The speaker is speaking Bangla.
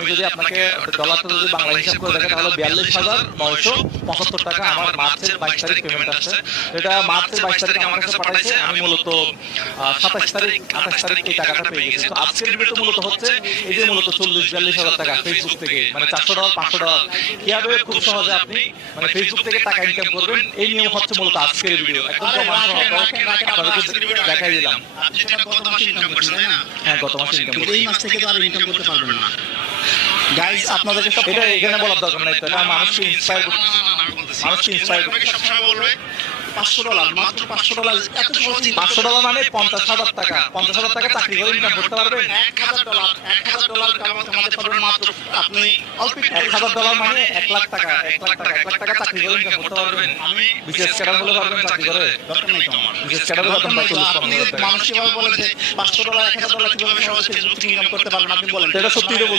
আমি যদি আপনাকে ডলারটা যদি বাংলা হিসাব করে দেখেন তাহলে 42,975 টাকা আমার মার্চের 22 তারিখ পেমেন্ট আসছে। এটা মার্চের 22 তারিখ আমার কাছে পাঠাইছে, আমি মূলত 27 তারিখ 28 তারিখ এই টাকাটা পেয়ে গেছি। তো আজকের ভিডিও মূলত হচ্ছে এই যে মূলত 40-42 হাজার টাকা ফেসবুক থেকে, মানে $400 $500 কিভাবে খুব সহজে আপনি মানে ফেসবুক থেকে টাকা ইনকাম করবেন, এই নিয়ম হচ্ছে মূলত আজকের ভিডিও। একদম দেখাই দিলাম। গত মাসে ইনকাম করছেন তাই না? হ্যাঁ, গত মাসে ইনকাম করছি। এই মাস থেকে তো আর ইনকাম করতে পারবেন না। গাইস আপনাদেরকে সব এটা এখানে বলার দরকার নাই, তাহলে মানুষকে ইন্সপায়ার করতে, মানুষকে ইন্সপায়ার করতে। সবসময় বলবে $500, মাত্র $500, এত সহজ। $500 মানে 50,000 টাকা। 50,000 টাকা চাকরি করে ইনকাম করতে পারবেন। $1,000 কামাতে পারবেন মাত্র আপনি অল্প $1,000 মানে 1 লাখ টাকা। 1 লাখ টাকা, 1 লাখ টাকা চাকরি করে ইনকাম করতে পারবেন। আমি বিশেষ ক্যাডার হলে পারবেন চাকরি করে। দরকার নেই তো আমার। বিশেষ ক্যাডার বেতন পায় 40-15,000 টাকা। মানুষ কিভাবে বলে যে $500 $1,000 কিভাবে সহজে ফেসবুক থেকে ইনকাম করতে পারবেন আপনি বলেন। এটা সত্যি তো বলছি।